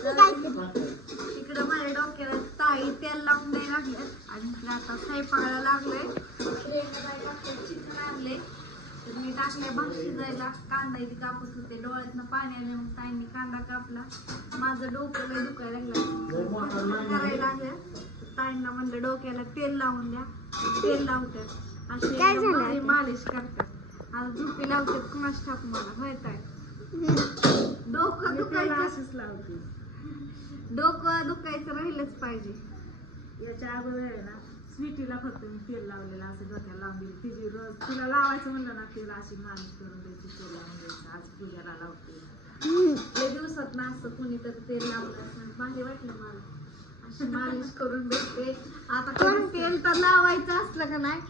तिकडं माझ्या डोक्याला ताई तेल लावून द्यायला लागले आणि इकडे आता स्वयंपाकाला लागले. चिकन आणले तर मी टाकले भात शिजायला. कांदा इथे कापत होते, डोळ्यातनं पाणी आले मग ताईंनी कांदा कापला. माझं डोकं लय दुखायला लागलं करायला लागल्या. ताईंना म्हणलं डोक्याला तेल लावून द्या, तेल लावतात अशी मालिश करतात. आता झोपी लावतात कुणाच ठाक मला माहित आहे. डोकं दुखायचं असंच लावते. डोकं दुखायचं राहिलंच पाहिजे. याच्या अगोदर आहे ना स्वीटीला फक्त मी तेल लावलेलं असं डोक्याला लावून दिली. तिची रोज तिला लावायचं म्हणलं ना तेल अशी मालिश करून द्यायची, तेल लावून द्यायचं. आज पूजाला लावते. लय दिवसात ना असं कुणीतरी तेल लावलं भारी वाटलं मला. अशी मालिश करून भेटते. आता कोण तेल तर लावायचं असलं का नाही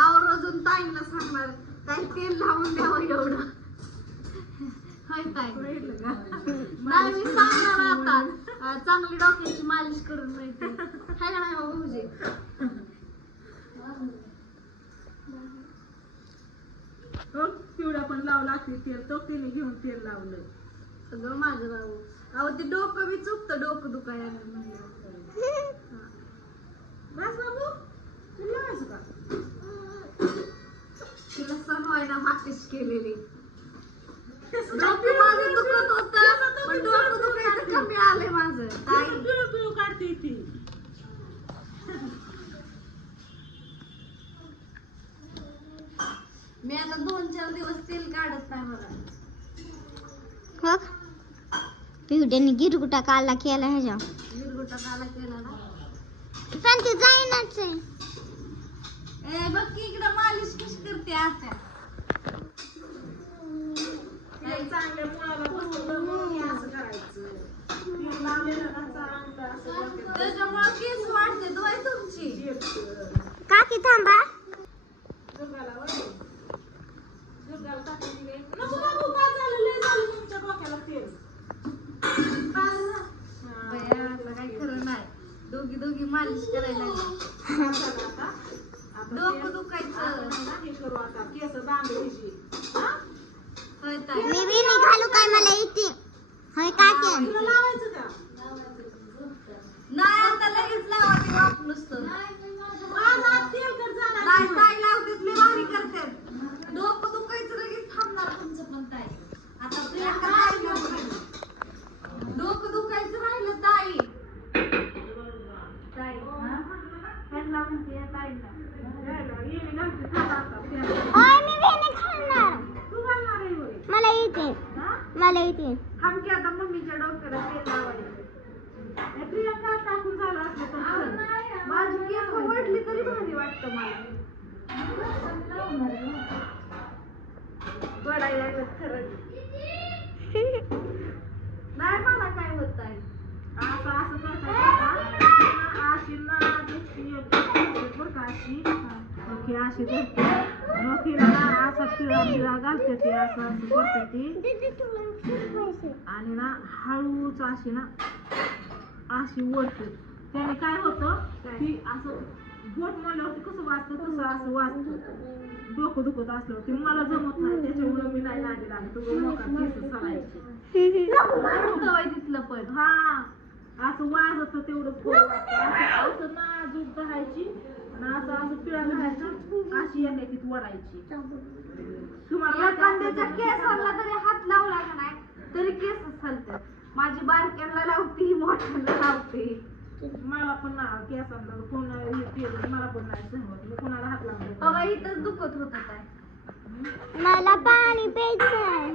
आवर्जून ताईंना सांगणार काही तेल लावून द्यावं एवढं. हाय काय नाही मी सांगणार आता चांगली डोक्याची मालिश करून मिळते. हाय ना बाबा भाऊजी. पिवळा पण लावला तेल तो तिने घेऊन तेल लावलं. सगळं माझं बाबू. अहो ते डोकं बी चुकतं, डोकं दुखायला म्हणलं. बस बाबू तुला लावायचं का? तिला सण व्हायला मालिश केलेली. डोकं माझं दुखत होतं पण डोकं दुखायचं कमी आलंय माझं. ताई पिळू काढते ती. मी आता 2-4 दिवस तेल काढत नाही मला. पिवड्याने गिरगुटा काला केला ह्याच्या गिरगुटा काला केला ना. पण ते जाईनाच आहे. ए बघ की इकडं मालिश कशी करते आता. चांगल्या मुळाला बसवलं असं करायचं. तेल लावलेलं ना चांगलं असं डोक्यात त्याच्यामुळे केस वाढते दोय तुमची. काकी थांबा. जुगाला वय जुगाला टाकून दिले. नको बाबू काय झालं लय झालं तुमच्या डोक्याला तेल. बया आता काही खरं नाही. दोघी मालिश करायला लागल्या. डोकं दुखायचं हे करू आता केस बांधायची. मी बी निघालो काय मला येते. होय काकी तुला लावायचं का? नाही आता लगेच लावायचं वाप नुसतं. माझा तेल कर जाणार नाही ताई लावतात लय भारी करतात. डोकं दुखायचं लगेच थांबणार तुमचं पण ताई. आता प्रियंका ताई डोकं दुखायचं राहिलं ताई. ताई ह्यांना म्हणते ताईंना. होय मी बी नाही खाणार. मला येते मला येते. थांबकी आता मम्मीच्या डोक्याला तेल लावायचं. प्रियंका टाकून झालं असलं तर माझी केस ओढली तरी भारी वाटतं मला. बडायला लागलं खरंच. नाही मला काय होत आहे. असं असं करतात अशी ना दुसरी बरं का अशी अशी धरते डोकीला असा पिळा घालते ती असं असं करते ती आणि ना हळूच अशी ना अशी ओढते. त्याने काय होतं की असं बोट म्हणल्यावरती कसं वाचतं तसं असं वाचतं. डोकं दुखत असलं ते मला जमत नाही त्याच्यामुळे मी नाही लागेल आणि तुझं मोका केस सरायची तिथलं पण. हा असं वाजत तेवढं असं नाजूक धरायची आणि असं असं पिळा घालायचा अशी एकाकीत वरायची. तुम्हाला एखाद्याच्या केसांना तरी हात लावला का नाही तरी केस चालतात. माझी बारक्यांना लावते मोठ्यांना लावते. मला पण ना केसांना कोण मला पण नाही सहमत. मी कोणाला हात लावतो बघा इथंच दुखत होत काय. मला पाणी प्यायचंय.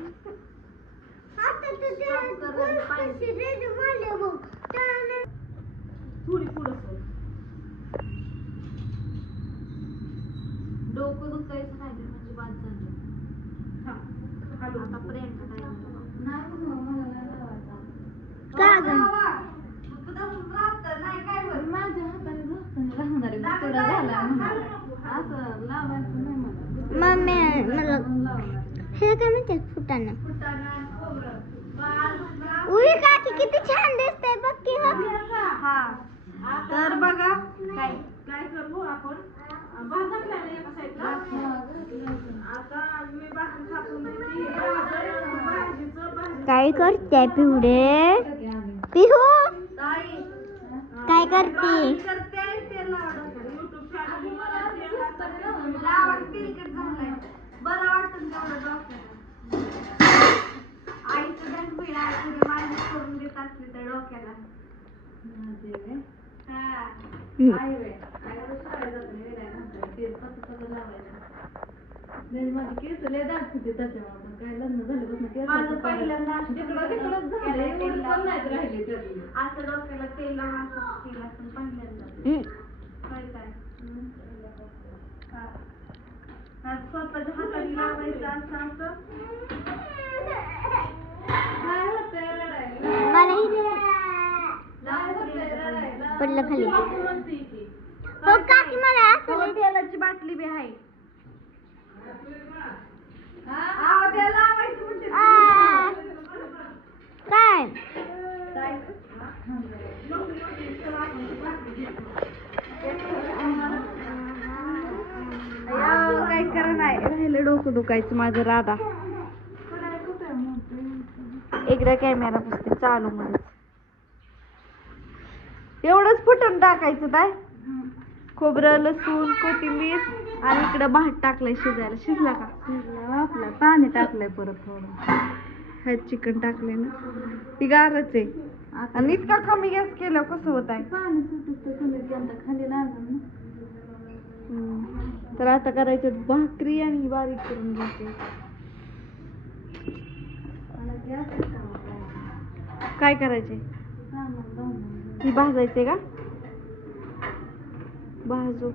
थोडी पुढं सर. डोकं दुखायचं नाही म्हणजे बाद झालं. आता प्रियंका ताई नाही काय बरं माझ्या हाताने झोपताना राहणार असं लावायचं नाही मला. मम्मी मला हे काय म्हणतात फुटाणा. उई काकी किती छान दिसते बघ की. हा तर बघा काय काय करू आपण भात घातलाय ना एका साईडला. आता मी भाकरी थापून देते. भाजीचं काय करते पिवडे. पिहू ताई काय करते? करते तेल लावा युट्यूब चॅनल मला तेल घातलं. लावा तेलकट झालंय बरं वाटतं तेवढं डोक्याला आईचं दंड पिळा तुझे मालिश करून देत असली तर डोक्याला हा आई वे आईला शाळेत जात नाही वेळा घालतात तेल कसं लावायचं. माझी केस लय दाखवते त्याच्यावर काय लग्न झालं केस माझं पहिल्यांदा तिकडंच झालं एवढं पण नाही राहिले त्यातले. असं डोक्याला तेल लावून असं केलं असं पहिल्यांदा काय हा स्वतःच्या हाताने लावायचं असं असं काय होतंय रडायला मला पडलं खाली. हो काकी मला असं तेलाची बाटली बी आहे त्याला लावायचं म्हणजे काय काय करा नाही राहिलं डोकं दुखायचं माझं राधा एकदा कॅमेरा पुसते चालू मध्ये एवढंच फुटून टाकायचं काय खोबरं लसूण कोथिंबीर आणि इकडं भात टाकलंय शिजायला शिजला का आपलं पाणी टाकलंय परत थोडं ह्यात चिकन टाकलंय ना ती गारच आहे आणि इतका कमी गॅस केल्यावर कसं होत आहे पाणी सुटत खाली लागलं तर आता करायचं भाकरी आणि बारीक करून घ्यायचे काय करायचे ही भाजायचे का भाजू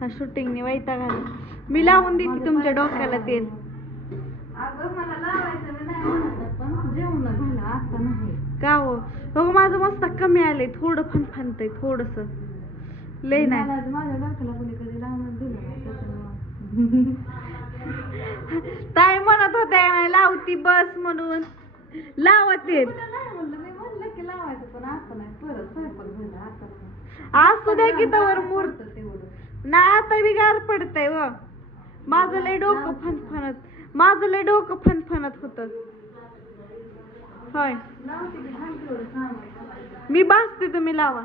हा शूटिंगने वैताग आला मी लावून देते तुमच्या डोक्याला तेल अगं मला लावायचं नाही म्हणत पण जेवण झालं आता नाही का हो बघ माझं मस्त कमी आलंय थोडं फनफनतंय थोडस लय नाही माझ्या डोक्याला कोणी कधी लावून दिलं ताई म्हणत होत्या नाही लावती बस म्हणून लावते मी म्हणलं की लावायचं पण आता नाही परत स्वयंपाक झाला आता असू द्या की तवर मूर्त नाही आता बी गार पडतंय व माझं लय डोकं फनफनत होत होय मी बसते तुम्ही लावा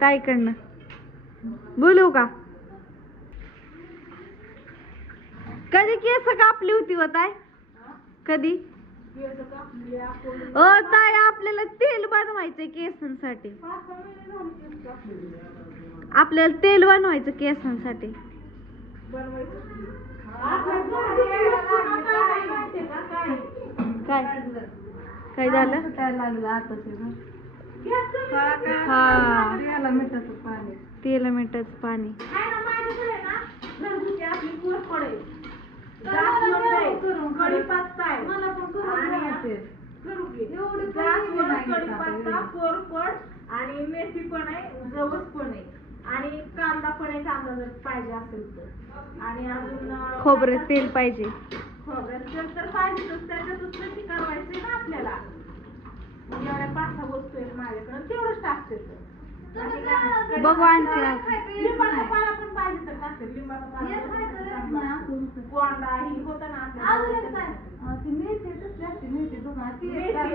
ताईकडनं बोलू का कधी केस कापली होती व ताई कधी ताई आपल्याला तेल बनवायचं केसांसाठी आपल्याला तेल बनवायचं केसांसाठी काय काय झालं लागलं आता हा याला मिठाचं पाणी तेल मिठाचं पाणी आणि मेथी पण आहे जवस पण आहे आणि कांदा पण आहे कांदा जर पाहिजे असेल तर आणि अजून खोबरं तेल पाहिजे खोबऱ्यात तेल तर पाहिजेच त्याच्यातच कशी करायचे ना आपल्याला एवढ्या 5-6 वस्तू आहेत माझ्याकडे तेवढंच टाकते बघू आणखी लिंबाचा पाला पण पाहिजे तर टाकते लिंबाचा पाला कोंडा ही होतं ना मेथी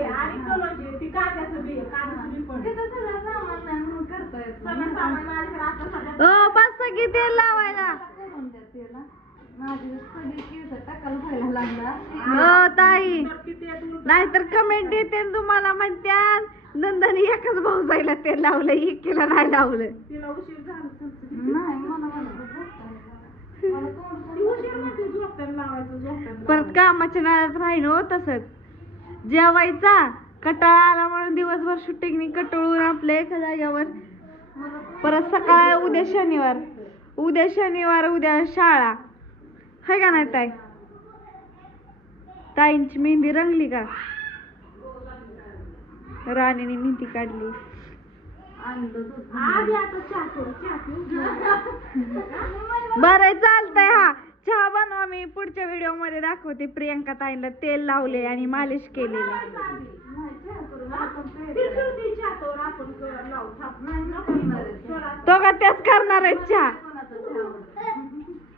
आणि कलोंजी ती कांद्याचं बी कांद्याचं बी पण सगळं सामान माझ्याकडे आता सध्या बस की तेल लावायला ताई नाहीतर कमेंट येते तुम्हाला म्हणत्यात नंदनी एकच भाऊ जायला तेल लावलं एकीला नाही लावलं तिला उशीर झाला परत कामाच्या नादात राहीन हो तसंच जेवायचा कटाळा आला म्हणून दिवसभर शूटिंगनी कटळून आपल्या एका जाग्यावर परत सकाळ उद्या शनिवार उद्या शाळा हाय का नाही ताई ताईंची मेहंदी रंगली का राणीने मेहंदी काढली बरं चालतंय हा चहा बनवा मी पुढच्या व्हिडिओ मध्ये दाखवते प्रियंका ताईला तेल लावले आणि मालिश केलेली तो का तेच करणार आहे चहा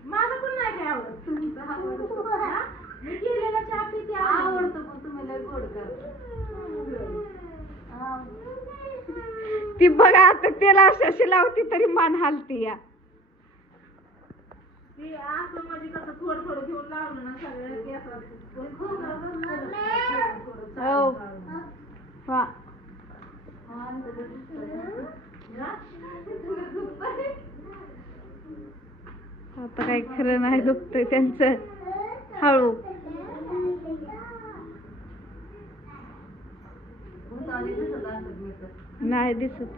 माझं पण नाही काय आवडत मी केलेला चहा पिते आवडतो पण तुम्हाला गोड ती बघा आता त्याला अशी लावती तरी मान हालती या. ती असं म्हणजे कसं थोडं थोडं घेऊन लावलं ना सगळ्या केसात. हो हा. आता काही खरं नाही दुखतंय त्यांचं. हळू नाही दिसत.